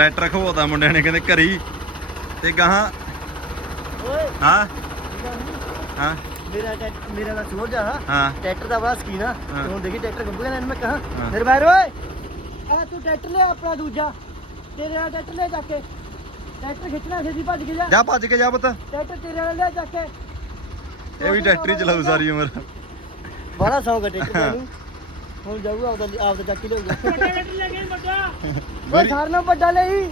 Tractor ਖਵਾਉਂਦਾ ਮੁੰਡਿਆਂ ਨੇ ਕਹਿੰਦੇ ਘਰੀ। ਤੇ ਗਾਹਾਂ ਓਏ। ਹਾਂ? ਹਾਂ। ਮੇਰਾ ਟਰੈਕਟਰ ਮੇਰਾ ਦਾ ਛੋੜ ਜਾ। ਹਾਂ। ਟਰੈਕਟਰ ਦਾ ਬੜਾ ਸਕੀਨ ਆ। ਹੁਣ ਦੇਖੀ ਟਰੈਕਟਰ ਗੱਬੂ ਕਹਿੰਦਾ ਮੈਂ ਕਹਾ। ਬਾਹਰ ਓਏ ਆ ਤੂੰ ਟਰੈਕਟਰ ਲੈ ਆਪਣਾ ਦੂਜਾ। ਤੇਰੇ ਵਾਲਾ ਟਰੈਕਟਰ ਲੈ ਜਾ ਕੇ। ਟਰੈਕਟਰ ਖਿੱਚਣਾ ਛੇਤੀ ਭੱਜ ਕੇ ਜਾ। ਜਾ ਭੱਜ ਕੇ ਜਾ ਪੁੱਤ। ਟਰੈਕਟਰ ਤੇਰੇ ਵਾਲਾ ਲੈ ਜਾ ਕੇ। ਇਹ ਵੀ ਟਰੈਕਟਰ ਹੀ ਚਲਾਊ ਸਾਰੀ ਉਮਰ। ਬੜਾ ਸੌਂਗ ਟਰੈਕਟਰ ਦਾ ਨੂੰ। ਹੁਣ ਜਾਊਗਾ ਆਪਦਾ ਆਪਦਾ ਚੱਕ ਹੀ ਲਿਆਊਗਾ ਟਰੈਕਟਰ ਲੈ ਕੇ ਵੱਡਾ। ਓਏ ਸਾਰ ਨਾਲ ਵੱਡਾ ਲਈ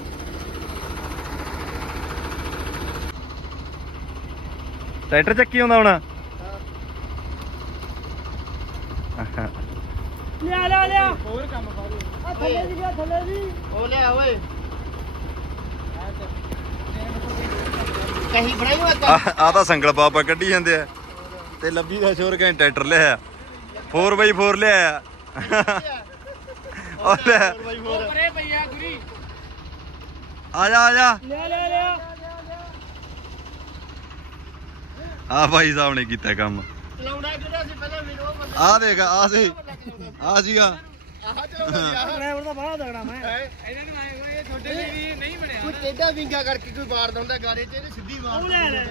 ਟਰੈਕਟਰ ਚੱਕੀ ਆਉਂਦਾ ਹੁਣ? ਲਿਆ ਲਿਆ ਲਿਆ। ਹੋਰ ਕੰਮ ਪਾਓ ਆ ਥੱਲੇ ਦੀ ਲਿਆ ਥੱਲੇ ਦੀ ਉਹ ਲਿਆ ਓਏ। ਕਹੀਂ ਬਣਾਈ ਹੋਇਆ ਆ ਆ ਤਾਂ ਸੰਗਲ ਪਾਪਾ ਕੱਢੀ ਜਾਂਦੇ ਆ। ਤੇ ਲੱਭੀ ਦਾ ਸ਼ੋਰ ਕਹਿੰਦੇ ਟਰੈਕਟਰ ਲਿਆ 4x4 ਲਿਆ ਉਹ ਲੈ। ਪਰੇ ਪਈਆ ਗੁਰੀ ਆ ਜਾ ਆ ਜਾ ਲਿਆ ਲਿਆ ਲਿਆ ਆ ਭਾਈ ਸਾਹਿਬ ਨੇ ਕੀਤਾ ਕੰਮ। ਚਲਾਉਂਦਾ ਕਿਹੜਾ ਸੀ ਪਹਿਲਾਂ ਵੀਡੀਓ ਬੰਦਾ ਆ ਦੇਖ ਆ ਸੀ। ਆ ਸੀਗਾ। ਆਹ ਚਲਾਉਂਦਾ ਡਰਾਈਵਰ ਦਾ ਬੜਾ ਤਗੜਾ ਮੈਂ ਇਹਨਾਂ ਨੇ ਮੈਂ ਇਹ ਤੁਹਾਡੇ ਲਈ ਨਹੀਂ ਬਣਿਆ ਕੋਈ ਟੇਡਾ ਵਿੰਗਾ ਕਰਕੇ ਕੋਈ ਮਾਰ ਦਿੰਦਾ ਗਾਰੇ ਚ ਇਹਨੇ ਸਿੱਧੀ ਮਾਰ ਉਹ ਲੈ ਲੈ।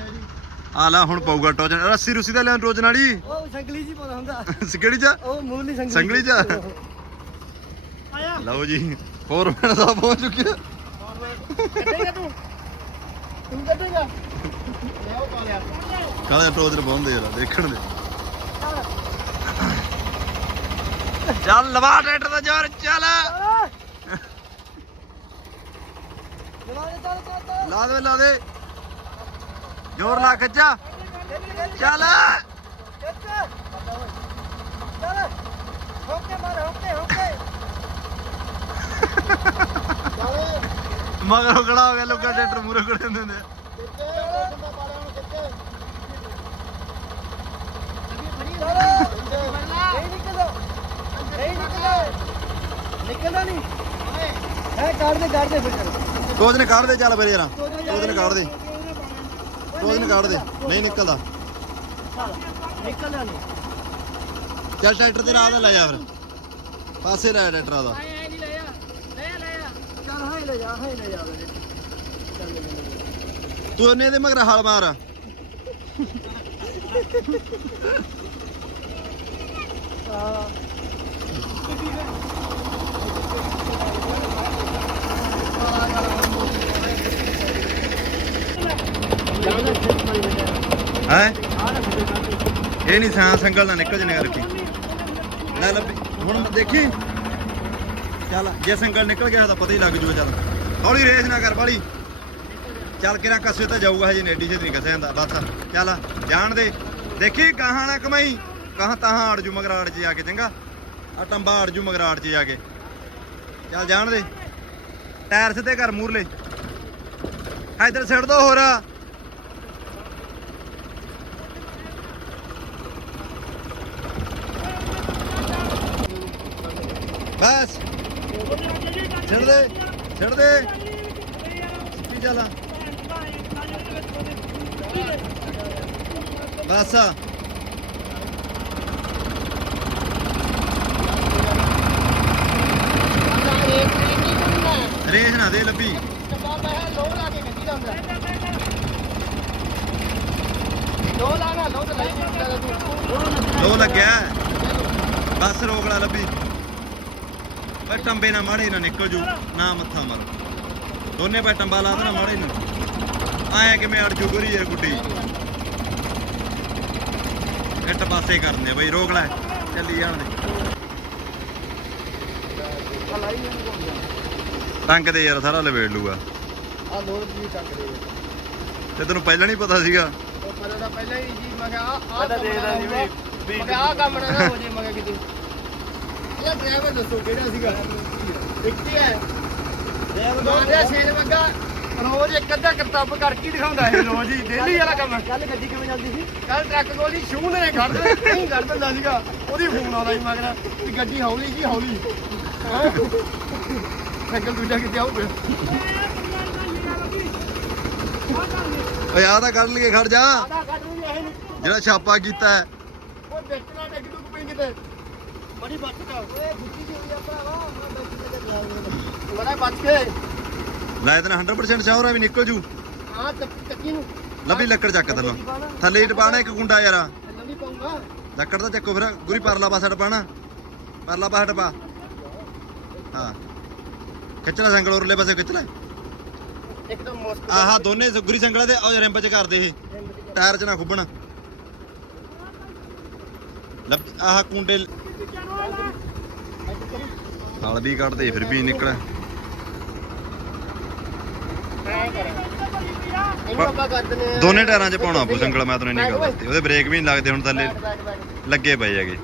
ਆ ਲੈ ਹੁਣ ਪਊਗਾ ਟੋਜਨ। ਰੱਸੀ ਰੁੱਸੀ ਦਾ ਲੈਣ ਟੋਜਨ ਵਾਲੀ। ਉਹ ਸੰਗਲੀ ਜੀ ਪਾਉਂਦਾ ਹੁੰਦਾ। ਕਿਹੜੀ ਚ? ਉਹ ਮੂਲੀ ਸੰਗਲੀ। ਸੰਗਲੀ ਚ? ਆਇਆ। ਲਓ ਜੀ ਫੋਰਮੈਨ ਸਾਹਿਬ ਪਹੁੰਚ ਚੁੱਕਿਆ। ਕੱਢੇਗਾ ਤੂੰ? ਤੂੰ ਕੱਢੇਗਾ? ਲੈ ਉਹ ਪਾ ਲਿਆ। ਕਾਲੇ ਟੋਜਨ ਪਾਉਂਦੇ ਯਾਰ ਦੇਖਣ ਦੇ। ਚੱਲ ਲਵਾ ਟਰੈਕਟਰ ਦਾ ਜ਼ੋਰ ਚੱਲ। ਚੱਲ ਚੱਲ ਚੱਲ। ਲਾ ਦੇ ਲਾ ਦੇ। ਜ਼ੋਰ ਲਾ ਖੱਚਾ ਚੱਲ। ਚੱਲ ਚੱਲ ਹੋਕੇ ਮਾਰ ਹੋਕੇ ਹੋਕੇ ਚੱਲ ਮਗਰੋਂ ਖੜਾ ਹੋ ਗਿਆ ਲੋਕਾਂ ਟਰੈਕਟਰ ਮੂਰੇ ਖੜੇ ਹੁੰਦੇ ਨੇ ਨਿਕਲਦਾ ਨਹੀਂ। ਹੈ ਕੱਢ ਦੇ ਕੱਢ ਦੇ ਫਿਰ ਟੋਜਨ ਕੱਢ ਦੇ ਚੱਲ ਫਿਰ ਯਾਰ ਟੋਜਨ ਕੱਢ ਦੇ। ਟੋਜਨ ਕੱਢ ਦੇ। ਨਹੀਂ ਨਿਕਲਦਾ। ਨਿਕਲਦਾ ਨਹੀਂ। ਚੱਲ ਟਰੈਕਟਰ ਤੇ ਨਾਲ ਲੈ ਜਾ ਫਿਰ। ਪਾਸੇ ਲੈ ਟਰੈਕਟਰ ਦਾ। ਐ ਨਹੀਂ ਲੈ ਲੈ ਹਾਂ ਲੈ ਜਾ। ਹਾਂ ਲੈ ਜਾ ਚੱਲ ਲੈ ਜਾ ਤੂੰ ਉਹਨੇ ਦੇ ਮਗਰ ਹਾਲ ਮਾਰ। ਆ ਹੈ? ਇਹ ਨਹੀਂ ਸਾਂ, ਸੰਗਲ ਨਾ ਨਿਕਲ ਜਨੇ ਰੱਖੀ ਲੈ ਲੱਭੀ ਹੁਣ ਦੇਖੀ। ਚੱਲ, ਜੇ ਸੰਗਲ ਨਿਕਲ ਗਿਆ ਤਾਂ ਪਤਾ ਹੀ ਲੱਗ ਜੂਗਾ, ਚੱਲ। ਹੌਲੀ ਰੇਸ ਨਾ ਕਰ ਬਾਲੀ। ਚੱਲ ਕਿਰਾ ਕਸੇ ਤਾਂ ਜਾਊਗਾ, ਹਜੇ ਨੇਡੀ ਛੇਤੀ ਨਹੀਂ ਕਸਿਆ ਜਾਂਦਾ, ਬਸ। ਚੱਲ, ਜਾਣ ਦੇ। ਦੇਖੀ ਗਾਹਾਂ ਨਾ ਕਮਾਈ। ਕਹਾਂ ਤਾਹਾਂ ਅੜ ਜੂ ਮਗਰਾੜ 'ਚ ਜਾ ਕੇ, ਚੰਗਾ। ਆ ਟੰਬਾ ਅੜ ਜੂ ਮਗਰਾੜ 'ਚ ਜਾ ਕੇ। ਚੱਲ, ਜਾਣ ਦੇ। ਟਾਇਰ ਸਿੱਧੇ ਕਰ ਮੂਰਲੇ। ਇਧਰ ਸਿੱਟ ਦੋ ਹੋਰ। ਬਸ। ਛੱਡ ਦੇ ਛੱਡ ਦੇ। ਕੀ ਚੱਲ ਬਸ ਰੇਸ ਨਾ ਦੇ ਲੱਭੀ। ਲੋ ਲੱਗਿਆ। ਬਸ ਰੋਕ ਲਾ ਲੱਭੀ। ਓਏ ਟੰਬੇ ਨਾ ਮਾੜੇ ਨਾ ਨਿਕਲ ਜੂ ਨਾ ਮੱਥਾ ਮਾਰ। ਦੋਨੇ ਪੈ ਟੰਬਾ ਲਾ ਦੇਣਾ ਮਾੜੇ ਨੂੰ। ਆਇਆ ਕਿਵੇਂ ਅੜ ਜੂ ਗੁਰੀ ਯਾਰ ਗੁੱਡੀ। ਇੱਟ ਪਾਸੇ ਕਰਨ ਬਈ ਰੋਕ ਲੈ। ਚੱਲੀ ਜਾਣ ਦੇ। ਟੰਗ ਦੇ ਯਾਰ ਸਾਰਾ ਲਵੇੜ ਲੂਗਾ। ਆ ਲੋੜ ਜੀ ਚੱਕ ਦੇ। ਤੇ ਤੈਨੂੰ ਪਹਿਲਾਂ ਨਹੀਂ ਪਤਾ ਸੀਗਾ। ਤਾਂ ਪਹਿਲਾਂ ਹੀ ਜੀ ਮੈਂ ਕਿਹਾ ਆ ਵੀ- ਵੀ- ਆਹ ਕੰਮ ਨਾ ਨਾ ਹੋ ਜੇ ਮੈਂ ਕਿਹਾ ਕਿਤੇ। ਇਹ ਡਰਾਈਵਰ ਦੱਸੋ ਕਿਹੜਾ ਸੀਗਾ? ਇੱਕ ਹੀ। ਹੈ ਮਾਰਿਆ ਸ਼ੇਰ ਵਗਾ ਰੋਜ਼ ਇੱਕ ਅੱਧਾ ਕਰਤੱਵ ਕਰਕੇ ਹੀ ਦਿਖਾਉਂਦਾ ਇਹ ਰੋਜ਼ ਹੀ ਡੇਲੀ ਵਾਲਾ ਕੰਮ। ਕੱਲ ਗੱਡੀ ਕਿਵੇਂ ਚੱਲਦੀ ਸੀ? ਕੱਲ ਟਰੱਕ ਕੋਲ ਹੀ ਸ਼ੂ ਨੇ ਕੱਢ ਦੇ ਨਹੀਂ ਕੱਢ ਦਿੰਦਾ ਸੀਗਾ। ਉਹਦੀ ਫੋਨ ਆਉਂਦਾ ਸੀ ਮਗਰ ਵੀ ਗੱਡੀ ਹੌਲੀ ਜੀ ਹੌਲੀ। ਹੈਂ? ਸਾਈਕਲ ਦੂਜਾ ਕਿੱਥੇ ਆਊਗਾ? ਓਏ ਆ ਤਾਂ ਕੱਢ ਲਈਏ ਖੜ ਜਾ। ਜਿਹੜਾ ਛਾਪਾ ਕੀਤਾ ਹੈ। ਉਹ ਦੇਖਣਾ ਡੱਗ ਡੁੱਗ ਪਈ ਕਿਤੇ। ਬੜੀ ਬਚ ਜਾ ਓਏ ਗੁੱਟੀ ਜੀ ਹੋਈ ਆ ਭਰਾਵਾ ਮੈਂ ਬੈਠੀ ਤੇ ਗਿਆ ਬੜਾ ਬਚ ਕੇ ਲੈ ਤੈਨੂੰ 100% ਸ਼ੌਰ ਆ ਵੀ ਨਿਕਲ ਜੂ। ਆ ਚੱਕੀ ਨੂੰ। ਲੱਭੀ ਲੱਕੜ ਚੱਕ ਥੱਲੋਂ ਥੱਲੇ ਹੀ ਟਪਾਣਾ ਇੱਕ ਗੁੰਡਾ ਯਾਰਾ। ਨਹੀਂ ਪਾਉਂਗਾ। ਲੱਕੜ ਦਾ ਚੱਕੋ ਫਿਰ ਗੁਰੀ ਪਰਲਾ ਪਾਸਾ ਟਪਾਣਾ ਪਰਲਾ ਪਾਸਾ ਟਪਾ। ਹਾਂ। ਖਿੱਚ ਲੈ ਸੰਗਲ ਉਰਲੇ ਪਾਸੇ ਖਿੱਚ ਲੈ। ਇੱਕਦਮ ਮੋਸਕ ਆਹਾ ਦੋਨੇ ਗੁਰੀ ਸੰਗਲਾਂ ਦੇ ਉਹ ਰਿੰਬ ਚ ਕਰਦੇ ਇਹ। ਟਾਇਰ ਚ ਨਾ ਖੁੱਬਣ। ਲੱਭ ਆਹ ਕੁੰਡੇ ਨਾਲ ਵੀ ਕੱਢਦੇ ਫਿਰ ਵੀ ਨਿਕਲ। ਇਹਨੂੰ ਆਪਾਂ ਕਰ ਦਿੰਦੇ ਆ ਦੋਨੇ ਟਾਇਰਾਂ 'ਚ ਪਾਉਣਾ ਆਪੂ ਸੰਗਲ ਮੈਂ ਤੈਨੂੰ ਇੰਨੀ ਗੱਲ ਦੱਸਤੀ ਉਹਦੇ ਬ੍ਰੇਕ ਵੀ ਨਹੀਂ ਲੱਗਦੇ ਹੁਣ ਥੱਲੇ। ਲੱਗੇ ਪਏ ਹੈਗੇ।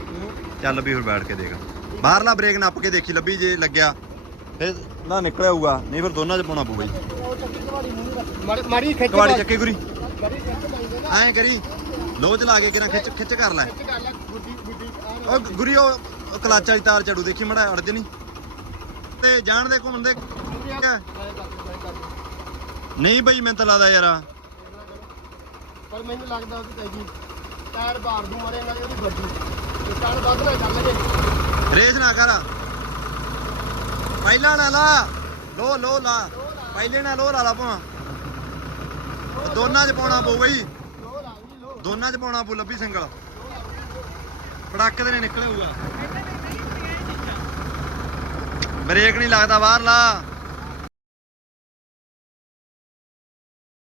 ਚੱਲ ਵੀ ਹੁਣ ਬੈਠ ਕੇ ਦੇਖ। ਬਾਹਰਲਾ ਬ੍ਰੇਕ ਨੱਪ ਕੇ ਦੇਖੀ ਲੱਭੀ ਜੇ ਲੱਗਿਆ। ਫਿਰ ਨਾ ਨਿਕਲਿਆ ਹੋਊਗਾ ਨਹੀਂ ਫਿਰ ਦੋਨਾਂ 'ਚ ਪਾਉਣਾ ਪਊਗਾ ਰੱਖ। ਮਾੜੀ- ਖਿੱਚ ਕਵਾੜੀ। ਚੱਕੇ ਗੁਰੀ। ਐਂ ਕਰੀ। ਲੋਹ ਚ ਲਾ ਕੇ ਕਿਰਾਂ ਖਿੱਚ ਖਿੱਚ ਕਰ ਲੈ ਖਿੱਚ ਕਰ ਲੈ, ਗੁੱਡੀ- ਗੁੱਡੀ, ਆਹ ਉਹ ਗੁਰੀ ਉਹ ਕਲਾਚ ਵਾਲੀ ਤਾਰ ਚੜੂ ਦੇਖੀ ਮੜਾ ਅੜਜ ਨਹੀਂ ਤੇ ਜਾਣ ਦੇ ਘੁੰਮਣ ਦੇ। ਨਹੀਂ ਬਈ ਮੈਨੂੰ ਤਾਂ ਲੱਗਦਾ ਯਾਰ ਪਰ ਮੈਨੂੰ ਲੱਗਦਾ ਉਹ ਤੇ ਜੀ ਟਾਇਰ ਬਾਹਰ ਨੂੰ ਮਰੇ ਨਾ ਉਹਦੀ ਗੱਡੀ ਤੇ ਟਾਇਰ ਵੱਧ ਨਾ ਕਰ ਲਗੇ ਰੇਸ ਨਾ ਕਰ। ਪਹਿਲਾਂ ਨਾ ਲਾ। ਲੋ ਲੋ ਲਾ। ਪਹਿਲੇ ਨਾ ਲੋ ਲਾ ਲਾ ਭਾਂ ਦੋਨਾਂ 'ਚ ਪਾਉਣਾ ਪਊ ਬਈ। ਜੀ ਦੋਨਾਂ 'ਚ ਪਾਉਣਾ ਪਊ ਲੱਭੀ ਸਿੰਗਲ। ਪੜਕ ਦੇ ਨੇ ਨਿਕਲੇ ਹੋਊਗਾ। ਬ੍ਰੇਕ ਨਹੀਂ ਲੱਗਦਾ ਬਾਹਰ ਲਾ